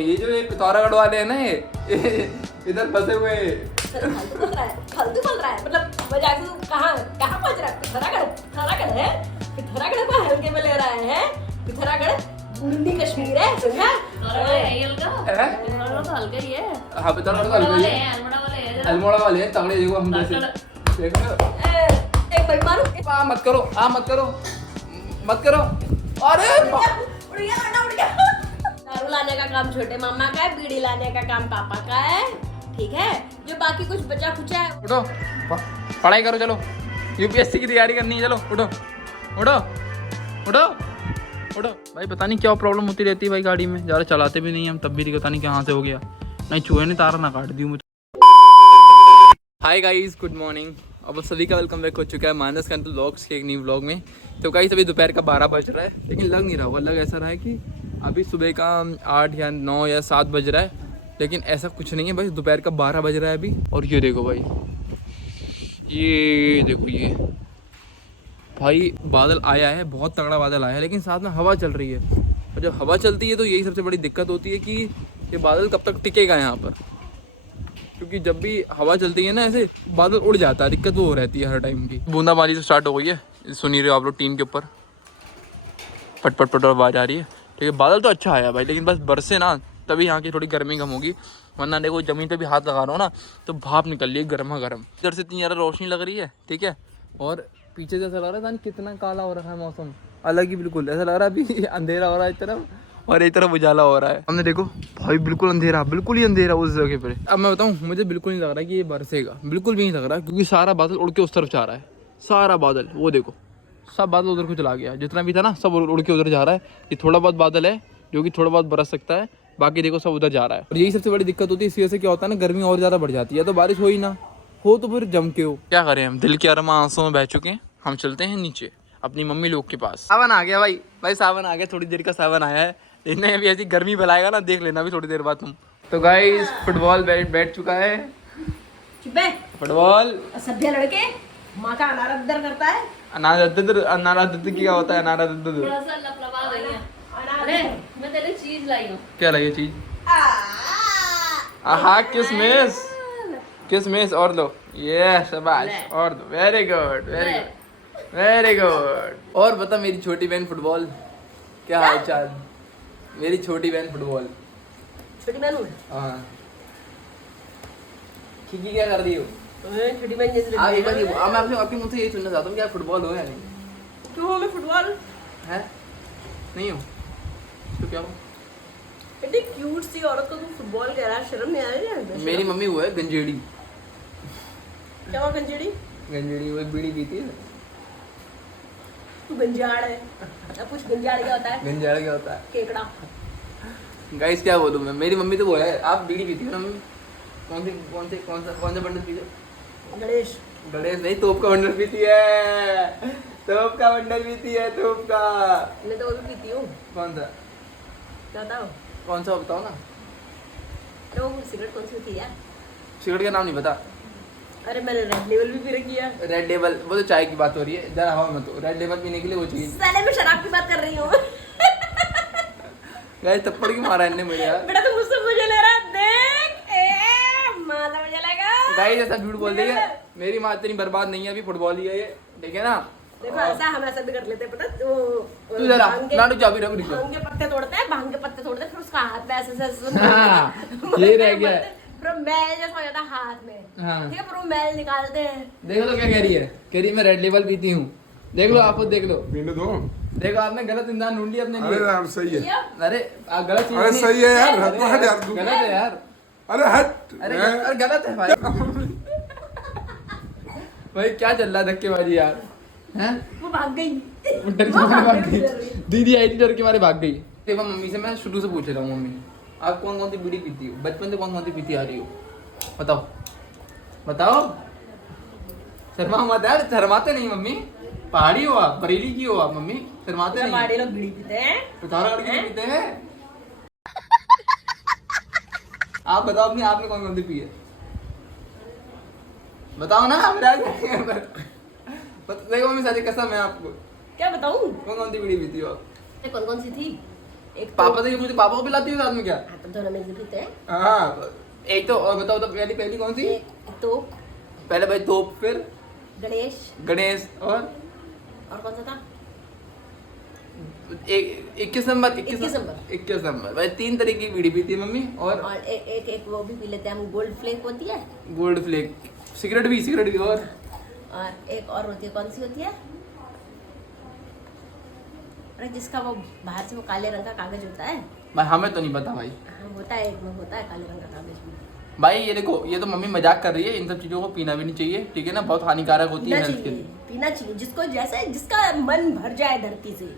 ये जो ये पिथौरागढ़ वाले हैं ना ये इधर फंसे हुए फालतू बोल रहा है मतलब मजाक से कहाँ कहाँ पहुँच रहा है? पिथौरागढ़ है, पिथौरागढ़ को हल्के में ले रहा है। पिथौरागढ़ बुंदी कश्मीर है, समझा? हल्का ही है। हाँ पिथौरागढ़ तो हल्का ही है, अल्मोड़ा वाले हैं तगड़े, देखो हम जैसे देख रहे हो। एक भाई मारो मत करो मत करो अरे उड़ गया। दारू लाने का काम छोटे मामा का है, बीड़ी लाने का काम पापा का है, ठीक है? जो बाकी कुछ बचा खुचा है उठो पढ़ाई करो, चलो यूपीएससी की तैयारी करनी है, चलो उठो उठो उठो उठो। भाई पता नहीं क्या प्रॉब्लम होती रहती है भाई गाड़ी में, ज़्यादा चलाते भी नहीं हम, तब भी पता नहीं कहाँ से हो गया, नहीं चूहे ने तारा ना काट दी मुझे। Hi guys, good morning. अब सभी का वेलकम बैक हो चुका है मानस कैंटल व्लॉग्स के एक न्यू व्लॉग में। तो गाइस अभी दोपहर का 12 बज रहा है, लेकिन लग नहीं रहा होगा, लग ऐसा रहा है कि अभी सुबह का 8 या 9 या 7 बज रहा है, लेकिन ऐसा कुछ नहीं है भाई, दोपहर का 12 बज रहा है अभी। और ये देखो भाई, ये देखो ये भाई बादल आया है, बहुत तगड़ा बादल आया है, लेकिन साथ में हवा चल रही है। और जब हवा चलती है तो यही सबसे बड़ी दिक्कत होती है कि ये बादल कब तक टिकेगा यहाँ पर, क्योंकि जब भी हवा चलती है ना ऐसे बादल उड़ जाता है, दिक्कत वो रहती है हर टाइम की। बूंदाबांदी तो स्टार्ट हो गई है, सुनी रहे हो आप लोग टीन के ऊपर पट पट पट आवाज आ रही है, ठीक है। बादल तो अच्छा आया भाई, लेकिन बस बरसे ना तभी यहाँ की थोड़ी गर्मी कम होगी, वरना देखो ज़मीन पे भी हाथ लगा रहा हूँ ना तो भाप निकल रही है गर्मा गर्म। इधर से इतनी ज़्यादा रोशनी लग रही है, ठीक है, और पीछे से ऐसा लग रहा है कितना काला हो रखा है मौसम, अलग ही बिल्कुल ऐसा लग रहा है अभी अंधेरा हो रहा है एक तरफ और एक तरफ उजाला हो रहा है। हमने देखो भाई बिल्कुल अंधेरा, बिल्कुल ही अंधेरा उस जगह पे। अब मैं बताऊँ, मुझे बिल्कुल नहीं लग रहा कि ये बरसेगा, बिल्कुल भी नहीं लग रहा, क्योंकि सारा बादल उड़ के उस तरफ जा रहा है, सारा बादल, वो देखो सब बादल उधर को चला गया, जितना भी था ना सब उड़ के उधर जा रहा है। ये थोड़ा बहुत बादल है जो कि थोड़ा बहुत बरस सकता है, बाकी देखो सब उधर जा रहा है। और यही सबसे बड़ी दिक्कत होती है, इसी वजह से क्या होता है ना, गर्मी और ज़्यादा बढ़ जाती है। तो बारिश हो ही ना हो तो फिर जम के हो, क्या करें हम, दिल के अरमा आंसू में बह चुके हैं। हम चलते हैं नीचे अपनी मम्मी लोग के पास। सावन आ गया भाई सावन आ गया, थोड़ी देर का सावन आया है, इतने अभी ऐसी गर्मी फैलाएगा ना, देख लेना अभी थोड़ी देर बाद तुम। तो गाइस फुटबॉल बैठ चुका है, फुटबॉल सभ्य लड़के माँ का अनारदर करता है। अनारद की क्या होता है? अनारद थोड़ा सा लपलपा गई है। अरे मैं तेरे चीज लाई हूँ। क्या लगी चीज? हाँ किसमिस और दो, ये शाबाश, और दो, वेरी गुड वेरी गुड। और बता मेरी छोटी बहन फुटबॉल, क्या हाल चाल? मेरी छोटी बहन फुटबॉल, छोटी बहन, हाँ खिकी क्या कर रही हो? छोटी बहन जैसे आप एक बार मैं आपके मुझसे यही सुनना चाहता हूँ कि आप फुटबॉल हो या नहीं? क्यों मैं फुटबॉल है नहीं हो तो क्या हो? इतनी क्यूट सी औरत को तू फुटबॉल कह रहा है, शर्म नहीं आ रही है? मेरी मम्मी वो है गंजेड़ी। क्या हुआ गंजेड़ी? गंजेड़ी वो बीड़ी पीती है। तू गंजाड़ है, अब कुछ गंजाड़ क्या होता है? गंजाड़ क्या होता है? केकड़ा। गाइस क्या बोलूं मैं, मेरी मम्मी तो वो है। आप बीड़ी पीती हो ना मम्मी? कौन सा बंडल पीते हो? गणेश नहीं, तोप का बंडल पीती है, तोप का बंडल पीती है, तोप का। मैं तो वो भी पीती हूँ। कौन सा? बताओ कौन सा बताओ ना। तो वो सिगरेट कौन सी थी यार? सिगरेट का नाम नहीं पता? अरे मैंने रेड लेबल भी पी रखी है। रेड लेबल वो तो चाय की बात हो रही है, जरा हवा मत हो। रेड लेबल पीने के लिए वो चाहिए। साले मैं शराब की बात कर रही हूँ। गाइस थप्पड़ क्यों मारा इनने मेरे यार? बेटा तू मुझसे मुझे ले रहा है, देख माता मुझे लगा। गाइस ऐसा झूठ बोल देगा, मेरी माँ इतनी बर्बाद नहीं है, अभी फुटबॉल ही है ये, ठीक है ना? देखो ऐसा हम ऐसा भी कर लेते हैं, पता तू जरा ना रुक जा, अभी रुक जा। भांग के पत्ते तोड़ते हैं, भांग के पत्ते तोड़ते हैं, फिर उसका हाथ में ऐसे हाँ, ये रह गया है। फिर मैल जैसा हो जाता है हाथ में, हाँ। ठीक है, फिर वो मैल निकालते हैं। देखो तो क्या कह रही है, कह रही मैं रेड लेबल पीती हूँ। देख लो, आप देख लो, पीने दो। देखो आपने गलत इंसान ढूंढ लिया अपने अरे लिए। यार सही है, अरे आप गलत चीज अरे नहीं- सही है यार, अरे हट यार तू। गलत है यार, अरे हट। अरे गलत है भाई। भाई क्या चल रहा है धक्केबाजी यार, हैं? वो भाग गई, वो डर के मारे भाग गई, दीदी आई थी डर के मारे भाग गई। देखो मम्मी से मैं शुरू से पूछ रहा हूँ, मम्मी आप कौन कौन सी बीड़ी पीती हो, बचपन से कौन कौन सी पीती आ रही हो, बताओ बताओ। शर्मा मत यार, शर्माते नहीं मम्मी, पहाड़ी हो आप, बरेली की हो आप मम्मी, शर्माते नहीं। पहाड़ी लोग बीड़ी पीते हैं, पिथौरागढ़ की पीते हैं। आप बताओ अपनी, आपने कौन कौन सी पी है, बताओ ना। देखो मम्मी सारी कसम है आपको, क्या बताऊं कौन कौन सी बीड़ी पीती हो आप? कौन कौन सी थी? एक पापा से मुझे पापा को पिलाती हूँ साथ में क्या? हाँ, तो दोनों मिलके पीते हैं। हाँ एक तो, और बताओ तो पहली कौन सी? एक तो पहले भाई तोप, फिर गणेश और कौन सा था? 21 नंबर 21 नंबर भाई 3 तरह की बीड़ी पीती है मम्मी। और एक वो भी पी लेते हैं हम, गोल्ड फ्लेक होती है। गोल्ड फ्लेक, सिगरेट भी और एक और होती है, कौन सी होती है? अरे जिसका वो बाहर से वो काले रंग का कागज होता है। भाई हमें तो नहीं पता भाई। हाँ होता है, एक में होता है काले रंग का कागज भी। भाई ये देखो, ये तो मम्मी मजाक कर रही है, इन सब चीजों को पीना भी नहीं चाहिए, ठीक है ना, बहुत हानिकारक होती है हेल्थ के लिए। पीना चाहिए जिसको, जैसे जिसका मन भर जाए धरती से,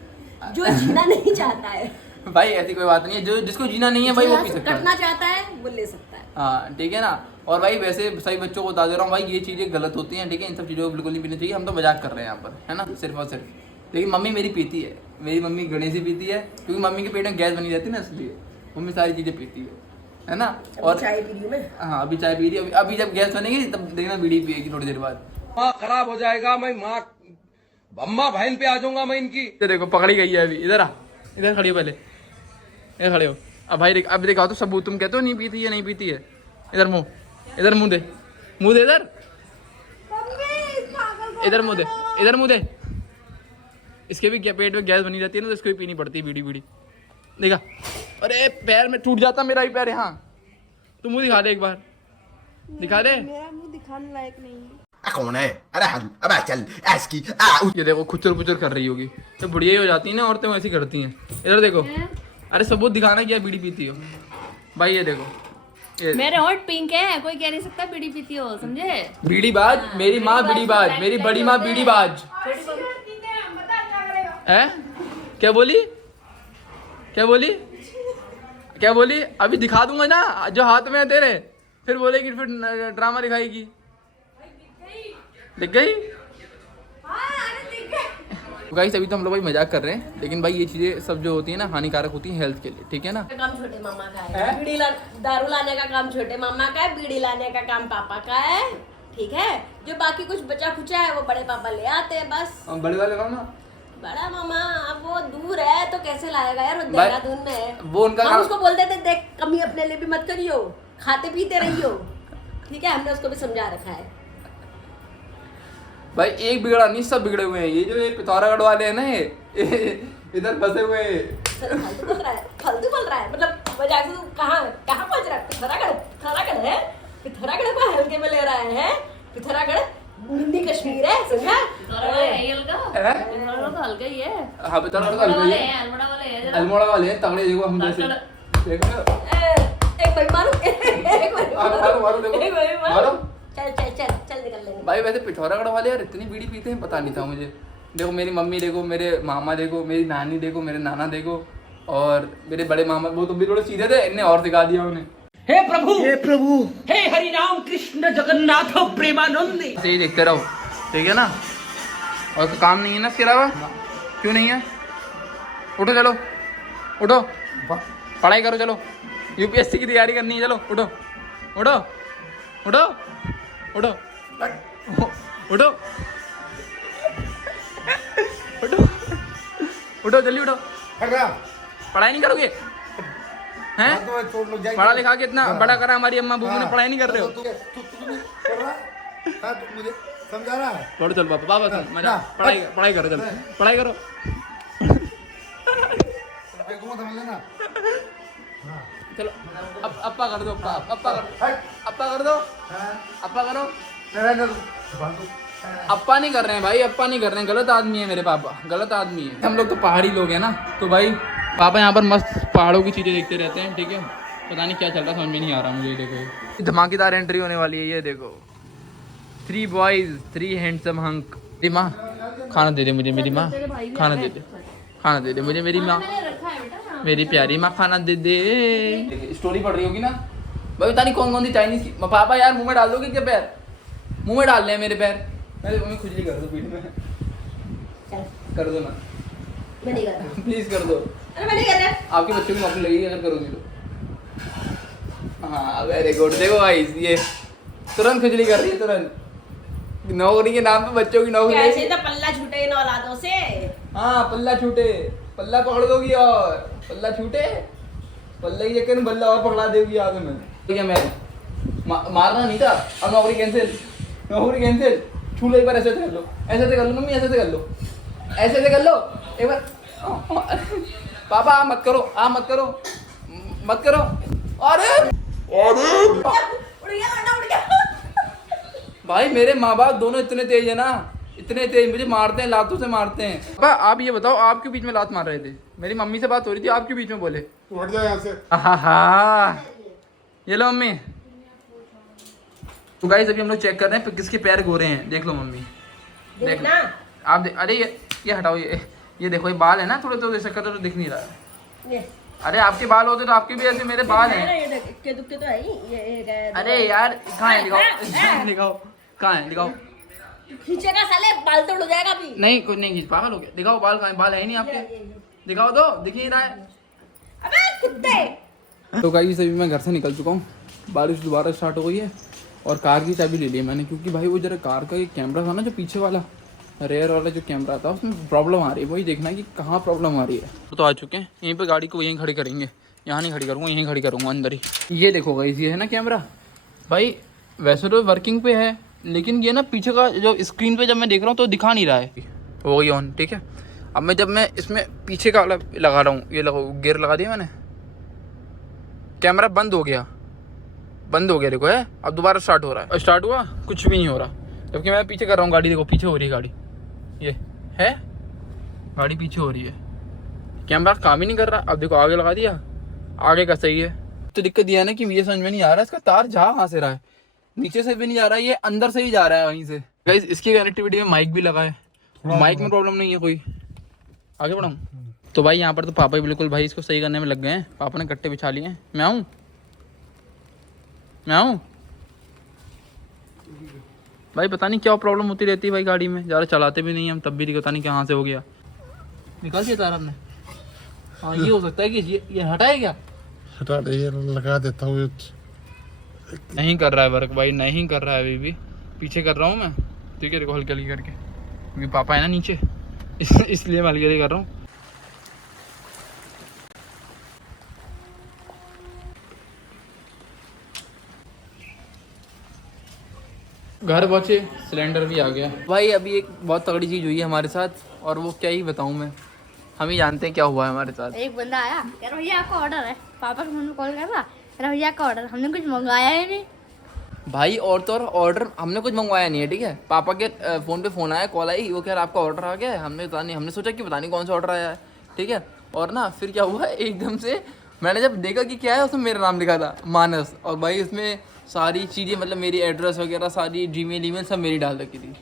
जो जीना नहीं चाहता है। भाई ऐसी कोई बात नहीं है, जो जिसको जीना नहीं है भाई वो पी सकता है, कटना चाहता है वो ले सकता है। हाँ ठीक है ना। और भाई वैसे सभी बच्चों को बता दे रहा हूँ भाई, ये चीजें गलत होती हैं, ठीक है, इन सब चीजों को बिल्कुल नहीं पीना चाहिए। हम तो मजाक कर रहे हैं यहाँ पर, है ना, सिर्फ और सिर्फ। लेकिन मम्मी मेरी पीती है, मेरी मम्मी गणेश ही पीती है, क्योंकि मम्मी के पेट में गैस बनी रहती है ना, इसलिए मम्मी सारी चीजें पीती है ना। और चाय पी रही हूँ मैं। हाँ अभी चाय पी रही है, अभी जब गैस बनेगी तब देखना बीड़ी पिएगी थोड़ी देर बाद। माँ खराब हो जाएगा, मैं माँ अम्मा बहन पे आ जाऊंगा मैं इनकी। ये देखो पकड़ी गई है अभी, इधर आ, इधर खड़ी हो पहले, इधर खड़े हो। अब भाई देख, अब दिखाओ तो सबूत, तुम कहते हो नहीं पीती है नहीं पीती है। इधर मुंह दे, मुंह दे इधर, इधर मुंह दे, इधर मुंह दे। इसके भी पेट में गैस बनी रहती है ना, तो इसको भी पीनी पड़ती है बीड़ी बीड़ी। देखा, अरे पैर में टूट जाता मेरा ही पैर यहाँ। तू मुंह दिखा दे एक बार, दिखा दे। मेरा मुंह दिखाने लायक नहीं है। कौन है? अरे अबे चल ऐसकी ये देखो खुचर पुचर कर रही होगी, तो बुढ़िया ही हो जाती है ना औरतें, वैसी करती हैं। इधर देखो, अरे सबूत दिखाना क्या बीड़ी पीती हो। भाई ये देखो, ये मेरे होठ पिंक है, कोई कह नहीं सकता बीड़ी पीती हो, समझे? बीड़ी बाज, मेरी माँ बीड़ी बाज, मेरी बड़ी माँ बीड़ी बाज है। क्या बोली, क्या बोली, क्या बोली? अभी दिखा दूंगा ना जो हाथ में है तेरे, फिर बोलेगी, फिर ड्रामा दिखाएगी। दिख गई? गाइस अभी तो हम लोग भाई मजाक कर रहे हैं, लेकिन भाई ये चीजें सब जो होती है ना हानिकारक होती है हेल्थ के लिए, ठीक है ना। काम छोटे मामा का है, दारू लाने का काम छोटे मामा का है, बीड़ी लाने का काम पापा का है, ठीक है। जो बाकी कुछ बचा खुचा है वो बड़े पापा ले आते हैं बस। बड़े वाले मामा, बड़ा मामा अब वो दूर है तो कैसे लाएगा यार, वो देहरादून में है। वो उनका हम उसको बोल देते, देख कमी अपने लिए भी मत करियो, खाते पीते रहियो, ठीक है, हमने उसको भी समझा रखा है। भाई एक बिगड़ा नहीं, सब बिगड़े हुए हैं। ये जो ये पिथौरागढ़ वाले हैं ना, ये इधर बसे हुए हैं। फालतू बोल रहा है, मतलब मजाक से। तू कहाँ पहुंच रहा है? पिथौरागढ़ है, पिथौरागढ़ को हल्के में ले रहा है। पिथौरागढ़ हिंदी कश्मीर है, समझा? तो हल्का ही है। हाँ पिथौरागढ़ तो हल्का ही है, अल्मोड़ा वाले हैं तगड़े, देखो हम जैसे। देखो एक भाई मारो, मारो देखो, मारो। चल निकल लेंगे। भाई वैसे पिथौरागढ़ वाले यार इतनी बीड़ी पीते हैं, पता नहीं था मुझे। देखो मेरी मम्मी देखो, मेरे मामा देखो, मेरी नानी देखो, मेरे नाना देखो, और मेरे बड़े मामा, वो तो भी थोड़े सीधे थे, इनने और दिखा दिया उन्हें। हे प्रभु हे हरि राम कृष्ण जगन्नाथ प्रेमानंद। यही देखते रहो, ठीक है ना। और तो काम नहीं है ना इसके अलावा? क्यों नहीं है? उठो चलो, उठो पढ़ाई करो, चलो यूपीएससी की तैयारी करनी है, चलो उठो उठो उठो उठो उठो उठो उठो जल्दी उठो। पढ़ाई नहीं करोगे हैं? पढ़ा लिखा के इतना बड़ा करा हमारी अम्मा बूबू ने, पढ़ाई नहीं कर रहे हो? मुझे समझा रहा है। पढ़ो चल पापा, पापा मजा, पढ़ाई करो, चल पढ़ाई करो। समझ लेना। चलो अब अप्पा कर दो, अप्पा कर दो, अप्पा करो। अप्पा नहीं कर रहे हैं भाई, अप्पा नहीं कर रहे हैं, गलत आदमी है मेरे पापा, गलत आदमी है। हम लोग तो पहाड़ी लोग हैं ना, तो भाई पापा यहाँ पर मस्त पहाड़ों की चीजें देखते रहते हैं, ठीक है। पता नहीं क्या चल रहा, समझ में नहीं आ रहा मुझे। ये देखो धमाकेदार एंट्री होने वाली है, ये देखो 3 बॉयज 3 हैंडसम हंक। मेरी माँ खाना दे दे मुझे, मेरी माँ खाना दे दे, खाना दे दे मुझे, मेरी माँ, मेरी प्यारी माँ खाना दे दे। स्टोरी पढ़ रही होगी ना भाई, पता नहीं कौन कौन सी चाइनीज की। पापा यार मुंह में डाल दोगे क्या पैर? मुंह में डाल रहे हैं मेरे पैर। मम्मी खुजली कर दो पीठ में, कर दो ना, मैं नहीं कर रहा, प्लीज कर दो। अरे मैं नहीं कर रहा। आपके बच्चों की नौकरी लगेगी अगर करोगी तो। हाँ वेरी गुड, देखो भाई ये तुरंत खुजली कर रही है, तुरंत नौकरी के नाम पे बच्चों की नौकरी। कैसे तो पल्ला छूटे इन औलादों से। हाँ पल्ला छूटे, पल्ला पकड़ दोगी और बल्ला छूटे, बल्ले की चक्कर में बल्ला और पकड़ा देगी आगे में। ठीक है, मैं मारना नहीं था। अब नौकरी कैंसिल, नौकरी कैंसिल। छू लो एक बार, ऐसे कर लो, ऐसे कर लो मम्मी, ऐसे कर लो, ऐसे कर लो एक बार। पापा आप मत करो, आप मत करो, मत करो। अरे उड़ गया अंडा, उड़ गया। भाई मेरे माँ बाप दोनों इतने तेज है ना, इतने तेज, मुझे मारते हैं, लातों से मारते हैं। पापा आप ये बताओ, आप क्यों बीच में लात मार रहे थे? मेरी मम्मी से बात हो रही थी, आप क्यों बीच में बोले? तू हट जा यहाँ से। हाँ, ये लो मम्मी। तो गाइस अभी हम लोग चेक कर रहे हैं किसके पैर गोरे हैं। देख लो मम्मी, देख लो आप देख। अरे ये हटाओ, ये देखो, ये बाल है ना थोड़े थोड़े शक्कर तो दिख नहीं रहा है। ये अरे आपके बाल होते तो आपके भी ऐसे मेरे बाल हैं। ये देख, इक्के दुक्के तो है ही। ये अरे यार कहाँ है, दिखाओ दिखाओ, कहाँ है दिखाओ। खींचेगा साले, बाल तो उड़ जाएगा अभी। नहीं कुछ नहीं खींच, पागल हो गया। दिखाओ बाल, कहाँ है? बाल है ही नहीं आपके, दिखाओ तो, दिख नहीं रहा है। अबे कुत्ते। तो गाइस अभी मैं घर से निकल चुका हूँ, बारिश दोबारा स्टार्ट हो गई है और कार की चाबी ले ली है मैंने, क्योंकि भाई वो जरा कार का एक कैमरा था ना, जो पीछे वाला रेयर वाला जो कैमरा था, उसमें प्रॉब्लम आ रही है। वही देखना है कि कहाँ प्रॉब्लम आ रही है। तो आ चुके हैं यहीं पे, गाड़ी को यहीं खड़ी करेंगे, यहाँ नहीं खड़ी करूँगा, यहीं खड़ी करूँगा अंदर ही। ये देखो गाइस, ये है ना कैमरा भाई, वैसे तो वर्किंग पे है, लेकिन ये ना पीछे का जो स्क्रीन पे जब मैं देख रहा हूँ तो दिखा नहीं रहा है। हो गई ऑन, ठीक है। अब मैं जब मैं इसमें पीछे का वाला लगा रहा हूँ, ये लगा, गियर लगा दिया मैंने, कैमरा बंद हो गया, बंद हो गया देखो है। अब दोबारा स्टार्ट हो रहा है, स्टार्ट हुआ, कुछ भी नहीं हो रहा, जबकि मैं पीछे कर रहा हूँ। गाड़ी देखो पीछे हो रही है, गाड़ी ये है, गाड़ी पीछे हो रही है, कैमरा काम ही नहीं कर रहा। अब देखो आगे लगा दिया, आगे का सही है। तो दिक्कत यह है ना कि मुझे समझ में नहीं आ रहा इसका तार जा कहाँ से रहा है, नीचे से भी नहीं जा रहा है, ये अंदर से ही जा रहा है वहीं से। गाइस इसकी कनेक्टिविटी में माइक भी लगा है, माइक में प्रॉब्लम नहीं है कोई। आगे बढ़ाऊँ तो भाई यहाँ पर तो पापा ही बिल्कुल भाई इसको सही करने में लग गए हैं। पापा ने कट्टे बिछा लिए हैं। मैं आऊँ, मैं आऊँ भाई, पता नहीं क्या प्रॉब्लम होती रहती है भाई गाड़ी में, ज़्यादा चलाते भी नहीं हम, तब भी पता नहीं कहाँ से हो गया। निकाल दिया तार हमने। हाँ ये हो सकता है कि ये हटाए क्या? हटा दे, ये लगा देता हूँ। नहीं कर रहा है वर्क भाई, नहीं कर रहा है अभी भी, पीछे कर रहा हूँ मैं। ठीक है देखो, हल्की हल्की करके, क्योंकि पापा है ना नीचे, इसलिए मैं हल्की हल्की कर रहा हूँ। घर पहुँचे, सिलेंडर भी आ गया भाई। अभी एक बहुत तगड़ी चीज़ हुई है हमारे साथ, और वो क्या ही बताऊँ मैं, हम ही जानते हैं क्या हुआ है हमारे साथ। एक बंदा आया, कह रहा भैया आपका ऑर्डर है। पापा के फोन में कॉल कर रहा, कह रहा भैया आपका ऑर्डर, हमने कुछ मंगवाया ही नहीं भाई। और तो और ऑर्डर हमने कुछ मंगवाया नहीं है, ठीक है। पापा के फ़ोन पे फ़ोन आया, कॉल आई, वो कह रहा आपका ऑर्डर आ गया है। हमने पता नहीं, हमने सोचा कि पता नहीं कौन सा ऑर्डर आया है, ठीक है। और ना फिर क्या हुआ, एकदम से मैंने जब देखा कि क्या है, उसमें मेरा नाम लिखा था मानस, और भाई उसमें सारी चीज़ें, मतलब मेरी एड्रेस वगैरह सारी, जीमेल ईमेल सब मेरी डाल रखी थी।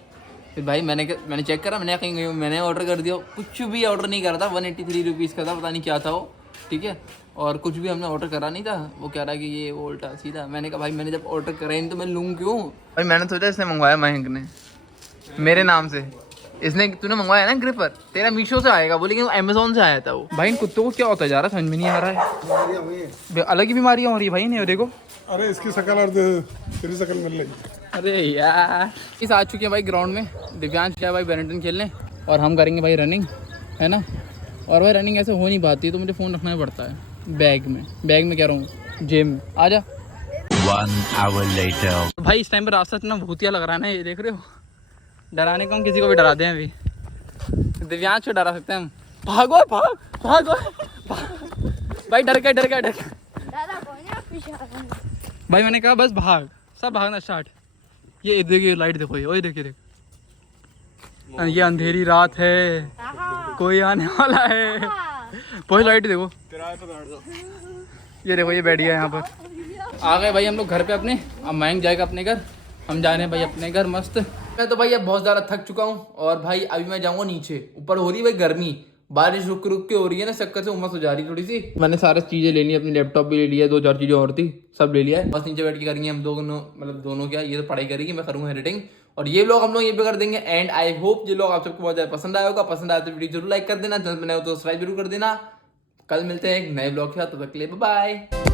फिर भाई मैंने चेक करा, मैंने कहीं मैंने ऑर्डर कर दिया, कुछ भी ऑर्डर नहीं करा था। 183 रुपीज़ का था, पता नहीं क्या था वो, ठीक है। और कुछ भी हमने ऑर्डर करा नहीं था। वो कह रहा कि ये वो उल्टा सीधा। मैंने कहा भाई मैंने जब ऑर्डर करा ही नहीं तो मैं लूँ क्यों भाई। मैंने सोचा इसने मंगवाया, मयंक ने मेरे नाम से, इसने, तूने मंगवाया ना ग्रिपर, तेरा मीशो से आएगा, बोले कि अमेजोन से आया था वो। भाई इन कुत्तों को क्या होता जा रहा है, समझ में नहीं आ रहा है, अलग ही बीमारियाँ हो रही है भाई इन्हें, देखो। अरे इसकी शक्ल और तेरी शक्ल मिल रही। अरे यार इस आ चुके हैं भाई ग्राउंड में, दिव्यांश क्या भाई बैडमिंटन खेलने, और हम करेंगे भाई रनिंग, है ना। और भाई रनिंग ऐसे हो नहीं पाती है, तो मुझे फ़ोन रखना पड़ता है बैग में कह रहा हूँ, जेब में। आ जा। 1 hour later. भाई इस टाइम पर रास्ता इतना भूतिया लग रहा है ना, ये देख रहे हो। डराने को हम किसी को भी डराते हैं, अभी दिव्यांश को डरा सकते हैं हम। भागो भागो भाई, डर गया दादा कोई नहीं, आप पीछे आ जाएंगे। भाई। मैंने कहा बस भाग, सब भागना स्टार्ट। ये देखिए लाइट देखो, ये देखिए ये अंधेरी रात है, कोई आने वाला है। कोई लाइट देखो, ये देखो ये बैठ गया यहाँ पर। आ गए भाई हम लोग घर पे अपने। अब मयंक जाएगा अपने घर, हम जा रहे हैं भाई अपने घर मस्त। मैं तो भाई अब बहुत ज़्यादा थक चुका हूँ, और भाई अभी मैं जाऊँगा नीचे। ऊपर हो रही है भाई गर्मी, बारिश रुक रुक के हो रही है ना, चक्कर से उमस हो जा रही थोड़ी सी। मैंने सारी चीज़ें ले ली, अपनी लैपटॉप भी ले लिया, 2-4 चीज़ें और थी, सब ले लिया है। बस नीचे बैठ के करेंगे हम दोनों, मतलब दोनों क्या, ये तो पढ़ाई करेगी, मैं करूँगा एडिटिंग, और ये व्लॉग हम लोग ये पे कर देंगे एंड। आई होप ये व्लॉग आप सबको बहुत ज़्यादा पसंद आया होगा। पसंद आया तो वीडियो जरूर लाइक कर देना, चैनल बनाए हो तो सब्सक्राइब जरूर कर देना। कल मिलते हैं एक नए व्लॉग के साथ, तब तक के लिए बाय बाय।